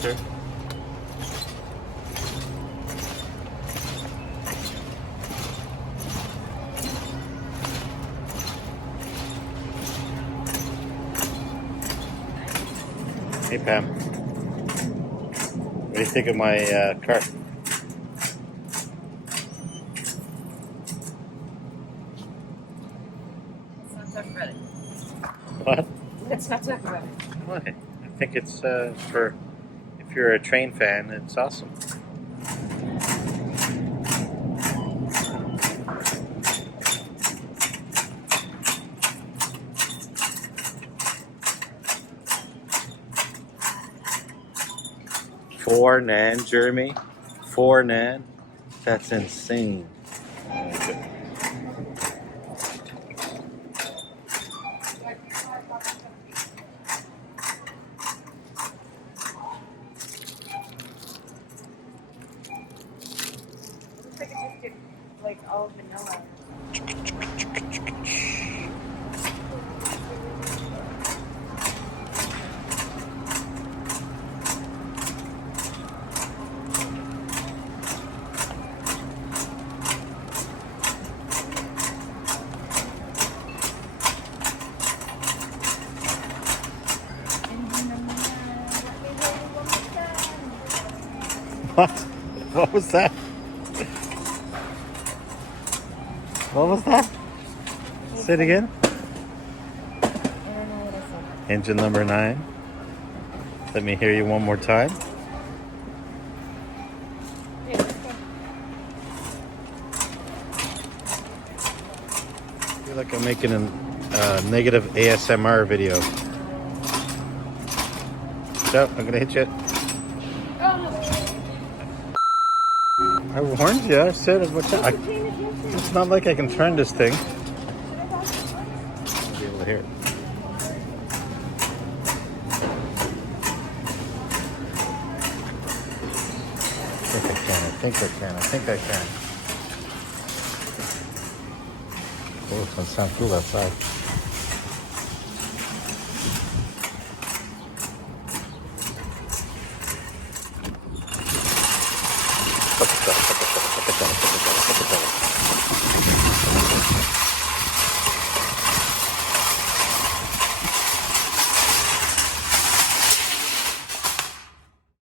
tractor. Hey Pam, what do you think of my car? Let's not talk about it. What? Let's not talk about it. Why? I think it's for, if you're a train fan, it's awesome. Four Nan, Jeremy. Four Nan. That's insane. Looks like it just did like all vanilla. What? What was that? What was that? Say it again. I don't know what I said. Engine number 9. Let me hear you one more time. Yeah, let's go. I feel like I'm making a negative ASMR video. So, I'm gonna hit you. I warned you. I said it. It's not like I can turn this thing. I'll be able to hear it. I think I can. Oh, it's gonna sound cool outside. Look at that.